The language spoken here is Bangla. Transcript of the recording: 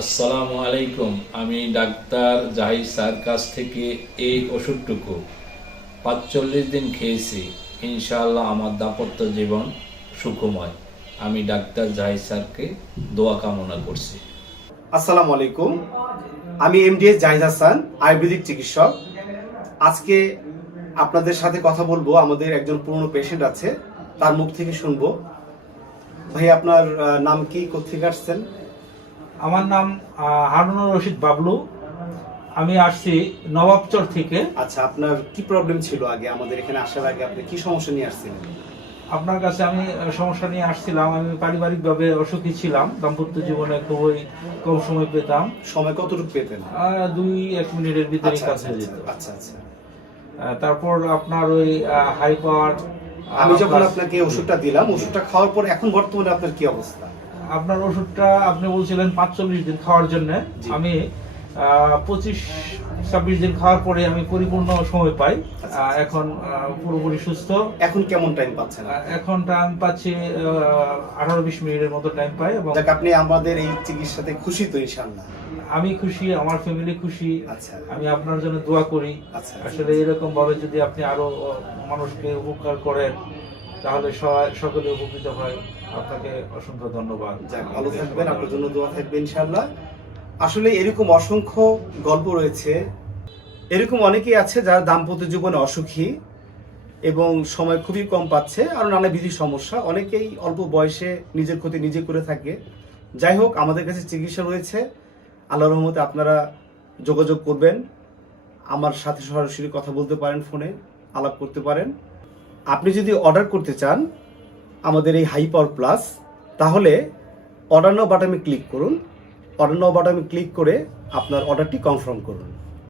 আসসালামু আলাইকুম। আমি ডাক্তার জাহিদ স্যার কাছ থেকে এই ওষুধটুকু ৪৫ দিন খেয়েছি। ইনশাআল্লাহ আমার দাম্পত্য জীবন সুখময়। আমি ডাক্তার জাহিদ স্যারকে দোয়া কামনা করছি। আসসালামু আলাইকুম। আমি এমডিএস জাহিদ হাসান, আয়ুর্বেদিক চিকিৎসক। আজকে আপনাদের সাথে কথা বলবো। আমাদের একজন পুরনো পেশেন্ট আছে, তার মুখ থেকে শুনবো। ভাই, আপনার নাম কি, কোথেকে আসছেন? আমার নাম হারুনুর রশিদ বাবলু। আমি আসছি নবাবচর থেকে। আচ্ছা, আপনার কি প্রবলেম ছিল আগে? আমাদের এখানে আসার আগে আপনি কি সমস্যা নিয়ে আসছিলেন? আপনার কাছে আমি সমস্যা নিয়ে আসছিলাম। আমি পারিবারিকভাবে অসুখী ছিলাম। দাম্পত্য জীবনে খুবই কম সময় পেতাম। সময় কতটুকু পেতেন? 2-1 মিনিটের ভিতরে কাজ হয়ে যেত। আচ্ছা আচ্ছা। তারপর আপনার ওই হাই পাওয়ার, আমি যখন আপনাকে ওষুধটা দিলাম, ওষুধটা খাওয়ার পর এখন বর্তমানে আপনার কি অবস্থা? আপনার ওষুধটা আপনি বলছিলেন ৪৫ দিন খাওয়ার জন্য। আমি 25-26 দিন খাওয়ার পরে আমি পরিপূর্ণ সময় পাই। এখন পুরোপুরি সুস্থ। এখন কেমন টাইম পাচ্ছেন? এখন টাইম পাচ্ছি 18-20 মিনিটের মতো টাইম পাই। এবং আপনি আমাদের এই চিকিৎসাতে খুশি তো? ইনশাআল্লাহ আমি খুশি, আমার ফ্যামিলি খুশি। আচ্ছা, আমি আপনার জন্য দোয়া করি। আচ্ছা। আসলে এরকম ভাবে যদি আপনি আরো মানুষকে উপকার করেন তাহলে সকলে উপকৃত হয়। আপনাকে অসংখ্য ধন্যবাদ। ভালো থাকবেন, আপনার জন্য দোয়া থাকবে ইনশাআল্লাহ। আসলে এরকম অসংখ্য গল্প রয়েছে। এরকম অনেকেই আছে যারা দাম্পত্য জীবনে অসুখী এবং সময় খুবই কম পাচ্ছে, আর নানাবিধ সমস্যা। অনেকেই অল্প বয়সে নিজের ক্ষতি নিজে করে থাকে। যাই হোক, আমাদের কাছে চিকিৎসা রয়েছে। আল্লাহর রহমতে আপনারা যোগাযোগ করবেন, আমার সাথে সরাসরি কথা বলতে পারেন, ফোনে আলাপ করতে পারেন। আপনি যদি অর্ডার করতে চান আমাদের এই হাই পাওয়ার প্লাস, তাহলে অর্ডার নাও বাটনে ক্লিক করুন। অর্ডার নাও বাটনে ক্লিক করে আপনার অর্ডারটি কনফার্ম করুন।